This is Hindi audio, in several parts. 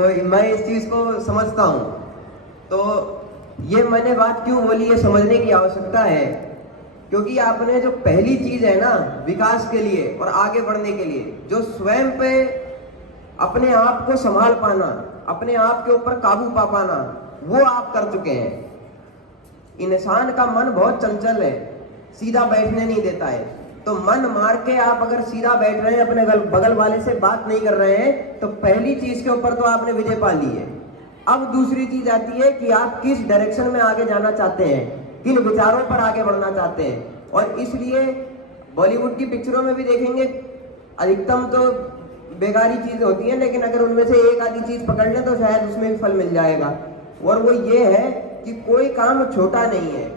तो मैं इस चीज को समझता हूँ। तो ये मैंने बात क्यों बोली, ये समझने की आवश्यकता है, क्योंकि आपने जो पहली चीज है ना विकास के लिए और आगे बढ़ने के लिए, जो स्वयं पे अपने आप को संभाल पाना, अपने आप के ऊपर काबू पा पाना, वो आप कर चुके हैं। इंसान का मन बहुत चंचल है, सीधा बैठने नहीं देता है। तो मन मार के आप अगर सीधा बैठ रहे हैं, अपने बगल वाले से बात नहीं कर रहे हैं, तो पहली चीज के ऊपर तो आपने विजय पा ली है। अब दूसरी चीज आती है कि आप किस डायरेक्शन में आगे जाना चाहते हैं, किन विचारों पर आगे बढ़ना चाहते हैं। और इसलिए बॉलीवुड की पिक्चरों में भी देखेंगे, अधिकतम तो बेकारी चीजें होती हैं, लेकिन अगर उनमें से एक आधी चीज पकड़ लें तो शायद उसमें भी फल मिल जाएगा। और वो ये है कि कोई काम छोटा नहीं है।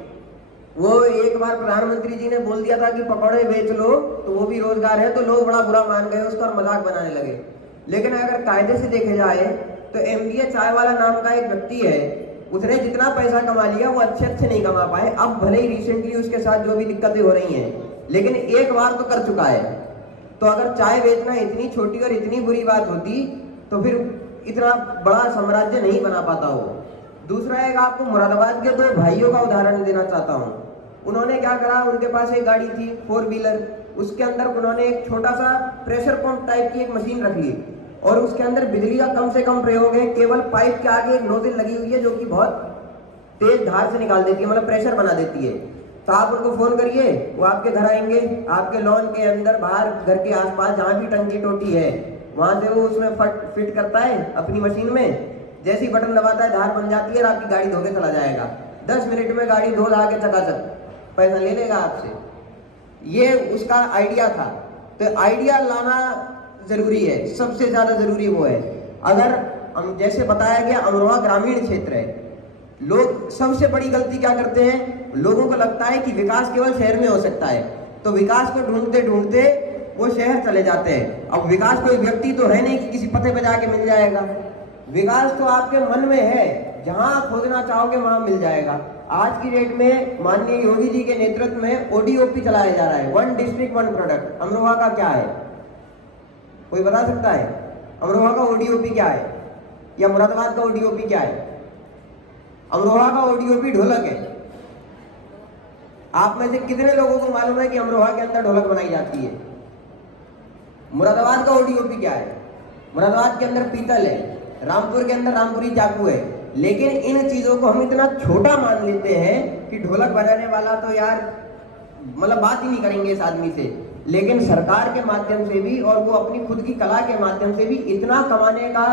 वो एक बार प्रधानमंत्री जी ने बोल दिया था कि पकौड़े बेच लो तो वो भी रोजगार है, तो लोग बड़ा बुरा मान गए उसका और मजाक बनाने लगे। लेकिन अगर कायदे से देखे जाए तो एमबीए चाय वाला नाम का एक व्यक्ति है, उसने जितना पैसा कमा लिया वो अच्छे नहीं कमा पाए। अब भले ही रिसेंटली उसके साथ जो भी दिक्कतें हो रही हैं, लेकिन एक बार तो कर चुका है। तो अगर चाय बेचना इतनी छोटी और इतनी बुरी बात होती तो फिर इतना बड़ा साम्राज्य नहीं बना पाता वो। दूसरा एक आपको मुरादाबाद के दो भाइयों का उदाहरण देना चाहता हूँ। उन्होंने क्या करा, उनके पास एक गाड़ी थी 4 व्हीलर, उसके अंदर उन्होंने एक छोटा सा प्रेशर पंप टाइप की एक मशीन रख ली और उसके अंदर बिजली का कम से कम प्रयोग है। केवल पाइप के आगे एक नोजल लगी हुई है जो कि बहुत तेज धार से निकाल देती है, मतलब प्रेशर बना देती है। तो आप उनको फोन करिए, वो आपके घर आएंगे, आपके लॉन के अंदर बाहर घर के आसपास जहाँ भी टंकी टोटी है वहां से वो उसमें फिट करता है अपनी मशीन में। जैसी बटन दबाता है धार बन जाती है और आपकी गाड़ी धोके चला जाएगा। 10 मिनट में गाड़ी धो धा के चकाचक पैसा ले लेगा आपसे। ये उसका आइडिया था। तो आइडिया लाना जरूरी है, सबसे ज्यादा जरूरी वो है। अगर हम जैसे बताया गया अमरोहा ग्रामीण क्षेत्र है, लोग सबसे बड़ी गलती क्या करते हैं, लोगों को लगता है कि विकास केवल शहर में हो सकता है, तो विकास को ढूंढते ढूंढते वो शहर चले जाते हैं। अब विकास कोई व्यक्ति तो है नहीं कि किसी पते पे जाके मिल जाएगा। विकास तो आपके मन में है, जहां खोजना चाहोगे वहां मिल जाएगा। आज की डेट में माननीय योगी जी के नेतृत्व में ओडीओपी चलाया जा रहा है, 1 डिस्ट्रिक्ट 1 प्रोडक्ट। अमरोहा का क्या है, कोई बता सकता है? अमरोहा का ओडीओपी क्या है, या मुरादाबाद का ओडीओपी क्या है? अमरोहा का ओडीओपी ढोलक है। आप में से कितने लोगों को मालूम है कि अमरोहा के अंदर ढोलक बनाई जाती है? मुरादाबाद का ओडीओपी क्या है? मुरादाबाद के अंदर पीतल है, रामपुर के अंदर रामपुरी चाकू है। लेकिन इन चीजों को हम इतना छोटा मान लेते हैं कि ढोलक बजाने वाला तो यार मतलब बात ही नहीं करेंगे इस आदमी से। लेकिन सरकार के माध्यम से भी और वो अपनी खुद की कला के माध्यम से भी इतना कमाने का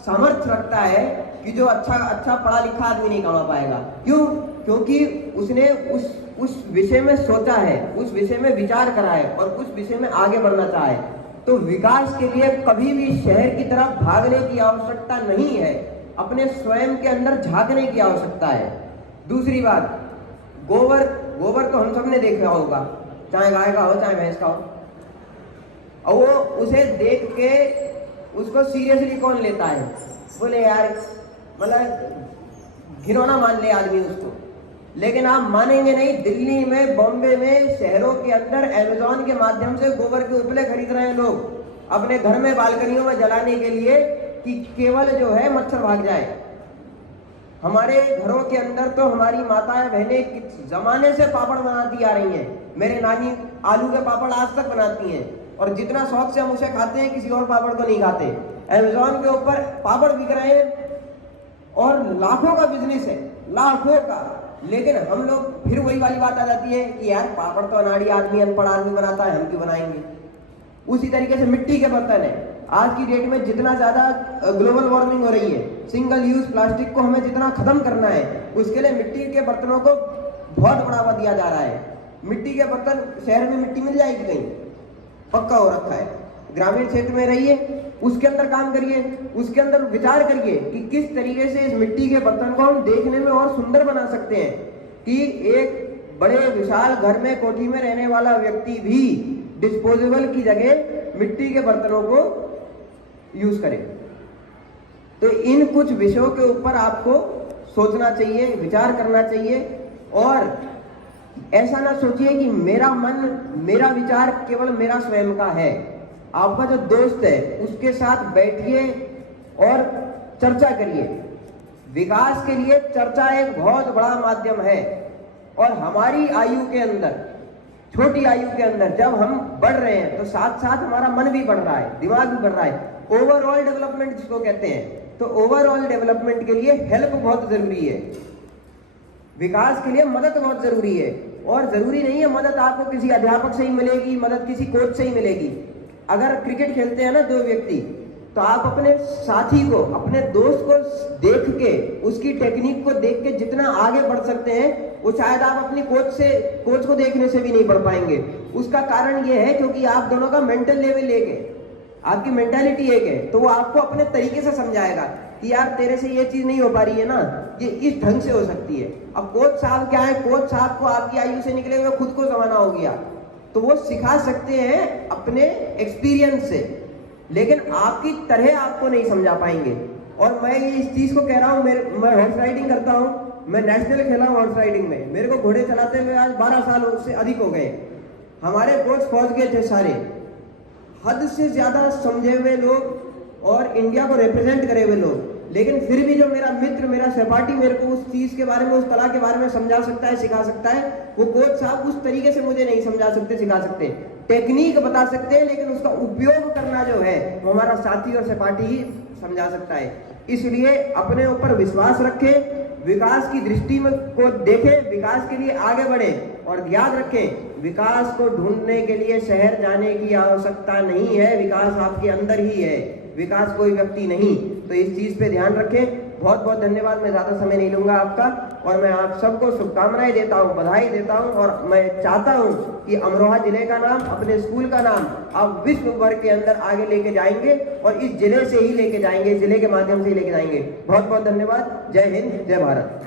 सामर्थ्य रखता है कि जो अच्छा पढ़ा लिखा आदमी नहीं कमा पाएगा। क्यों? क्योंकि उसने उस विषय में सोचा है, उस विषय में विचार करा है और उस विषय में आगे बढ़ना चाहा है। तो विकास के लिए कभी भी शहर की तरफ भागने की आवश्यकता नहीं है, अपने स्वयं के अंदर झांकने की आवश्यकता है। दूसरी बात, गोबर तो हम सब ने देखा होगा, चाहे गाय का हो चाहे भैंस का हो, और वो उसे देख के उसको सीरियसली कौन लेता है? बोले यार मतलब घिनौना मान ले आदमी उसको। लेकिन आप मानेंगे नहीं, दिल्ली में, बॉम्बे में, शहरों के अंदर अमेज़न के माध्यम से गोबर के उपले खरीद रहे हैं लोग अपने घर में बालकनियों में जलाने के लिए कि केवल जो है मच्छर भाग जाए। हमारे घरों के अंदर तो हमारी माताएं बहनें किस जमाने से पापड़ बनाती आ रही हैं। मेरे नानी आलू के पापड़ आज तक बनाती हैं और जितना शौक से हम उसे खाते हैं किसी और पापड़ को नहीं खाते। अमेज़न के ऊपर पापड़ बिक रहे हैं और लाखों का बिजनेस है, लाखों का। लेकिन हम लोग फिर वही वाली बात आ जाती है कि यार पापड़ तो अनाड़ी आदमी, अनपढ़ आदमी बनाता है, हम क्यों बनाएंगे। उसी तरीके से मिट्टी के बर्तन है। आज की डेट में जितना ज्यादा ग्लोबल वार्मिंग हो रही है, सिंगल यूज प्लास्टिक को हमें जितना खत्म करना है, उसके लिए मिट्टी के बर्तनों को बहुत बढ़ावा दिया जा रहा है। मिट्टी के बर्तन, शहर में मिट्टी मिल जाएगी कहीं? पक्का हो रखा है। ग्रामीण क्षेत्र में रहिए, उसके अंदर काम करिए, उसके अंदर विचार करिए कि किस तरीके से इस मिट्टी के बर्तन को हम देखने में और सुंदर बना सकते हैं कि एक बड़े विशाल घर में, कोठी में रहने वाला व्यक्ति भी डिस्पोजेबल की जगह मिट्टी के बर्तनों को यूज करे। तो इन कुछ विषयों के ऊपर आपको सोचना चाहिए, विचार करना चाहिए। और ऐसा ना सोचिए कि मेरा मन, मेरा विचार केवल मेरा स्वयं का है। आपका जो दोस्त है उसके साथ बैठिए और चर्चा करिए। विकास के लिए चर्चा एक बहुत बड़ा माध्यम है। और हमारी आयु के अंदर, छोटी आयु के अंदर जब हम बढ़ रहे हैं तो साथ साथ हमारा मन भी बढ़ रहा है, दिमाग भी बढ़ रहा है। ओवरऑल डेवलपमेंट जिसको कहते हैं, तो ओवरऑल डेवलपमेंट के लिए हेल्प बहुत जरूरी है, विकास के लिए मदद बहुत जरूरी है। और जरूरी नहीं है मदद आपको किसी अध्यापक से ही मिलेगी, मदद किसी कोच से ही मिलेगी। अगर क्रिकेट खेलते हैं ना दो व्यक्ति, तो आप अपने साथी को, अपने दोस्त को देख के, उसकी टेक्निक को देख के जितना आगे बढ़ सकते हैं वो शायद आप अपनी कोच को देखने से भी नहीं बढ़ पाएंगे। उसका कारण ये है क्योंकि आप दोनों का मेंटल लेवल एक है, आपकी मेंटालिटी एक है, तो वो आपको अपने तरीके से समझाएगा कि यार तेरे से ये चीज नहीं हो पा रही है ना, ये इस ढंग से हो सकती है। अब कोच साहब क्या है, कोच साहब को आपकी आयु से निकले हुए खुद को जमाना हो गया, तो वो सिखा सकते हैं अपने एक्सपीरियंस से, लेकिन आपकी तरह आपको नहीं समझा पाएंगे। और मैं इस चीज को कह रहा हूँ, मैं हॉर्स राइडिंग करता हूँ, मैं नेशनल खेला हूँ हॉर्स राइडिंग में, मेरे को घोड़े चलाते हुए आज 12 साल से अधिक हो गए। हमारे कोच फौज के थे सारे, हद से ज्यादा समझे हुए लोग और इंडिया को रिप्रेजेंट करे हुए लोग, लेकिन फिर भी जो मेरा मित्र, मेरा सहपाठी मेरे को उस चीज के बारे में, उस कला के बारे में समझा सकता है, सिखा सकता है, वो कोच साहब उस तरीके से मुझे नहीं समझा सकते, सिखा सकते। टेक्निक बता सकते हैं, लेकिन उसका उपयोग करना जो है वो हमारा साथी और सहपाठी ही समझा सकता है। इसलिए अपने ऊपर विश्वास रखें, विकास की दृष्टि में को देखें, विकास के लिए आगे बढ़े। और याद रखें, विकास को ढूंढने के लिए शहर जाने की आवश्यकता नहीं है, विकास आपके अंदर ही है, विकास कोई व्यक्ति नहीं। तो इस चीज पे ध्यान रखें। बहुत बहुत धन्यवाद, मैं ज्यादा समय नहीं लूंगा आपका, और मैं आप सबको शुभकामनाएं देता हूं, बधाई देता हूं। और मैं चाहता हूं कि अमरोहा जिले का नाम, अपने स्कूल का नाम आप विश्व भर के अंदर आगे लेके जाएंगे, और इस जिले से ही लेके जाएंगे, जिले के माध्यम से ही लेके जाएंगे। बहुत बहुत धन्यवाद। जय हिंद, जय भारत।